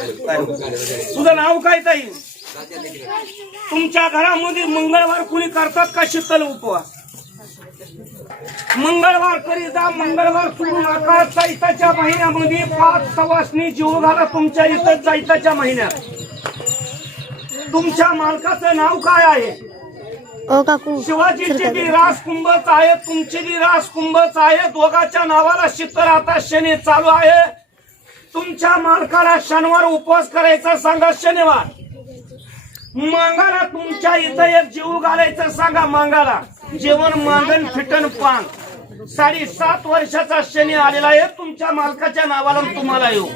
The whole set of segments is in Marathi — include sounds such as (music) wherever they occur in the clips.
तुझं नाव काय ताई? तुमच्या घरामध्ये मंगळवार कुणी करतात का शीतल उपवास? मंगळवार करी जा मंगळवार सोडू नका चैताच्या महिन्यामध्ये पाच सवासनी जीव घाला तुमच्या इथं चैताच्या महिन्यात. तुमच्या मालकाचं नाव काय आहे? ओ काकू शिवाजीची बी रास कुंभच आहे तुमची बी रास कुंभच आहे दोघाच्या नावाला शीतल आता शनी चालू आहे. तुमच्या मालकाला शनिवार उपवास करायचा सांगा शनिवार. मांगाला तुमच्या इथं एक जीव घालायचं सांगा मांगाला. जेवण मांगण फिटन पान. साडेसात वर्षाचा शनी आलेला आहे तुमच्या मालकाच्या नावाला तुम्हाला येऊ.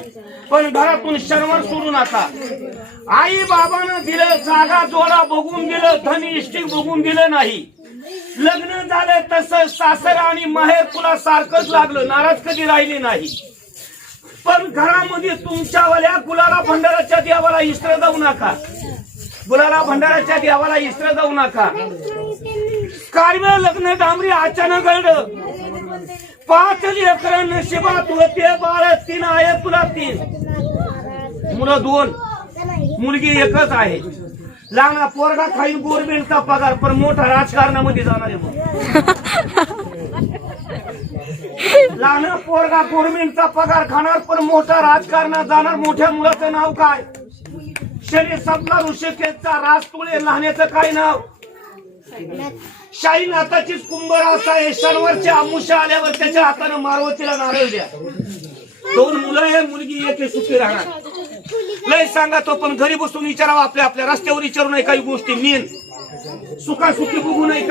पण घरातून शनिवार सोडू नका. आई बाबानं दिलं जागा जोडा बघून दिलं धन इष्टिक बघून दिलं नाही. लग्न झालं तसं सासर आणि माहेर तुला सारखंच लागलं नाराज कधी राहिली नाही. पण घरामध्ये तुमच्यावाल्या गुलाला भंडाराच्या देवाला इस्त्र जाऊ नका. गुलाला भंडाराच्या देवाला इस्त्र जाऊ नका. कारवे लग्न डांबरी अचानक घडलं. पाच लेकर नशिबात होते बाळ तीन आहे तुला तीन. मुलं दोन. मुलगी एकच आहे. लहान पोरगा खाईल गव्हर्नमेंटचा पगार पण मोठा राजकारणामध्ये जाणार आहे (laughs) लहान पोरगा गव्हर्नमेंटचा पगार खाणार पण मोठा राजकारणात जाणार. मोठ्या मुलाचं नाव काय? शनी सपला ऋषिकेशचा राजतुळे लहाण्याचं काय नाव? शाही नाताचीच कुंभरास आहे शनिवारच्या आमुषा आल्यावर त्याच्या हाताने मारवतीला नारळ द्या. दोन मुलं हे मुलगी एक आहे, सुखी राहणार. लय सांगा तो पण घरी बसून विचारावा आपल्या आपल्या रस्त्यावर विचारू नये काही गोष्टी. मेन सुखा सुखी बघू नये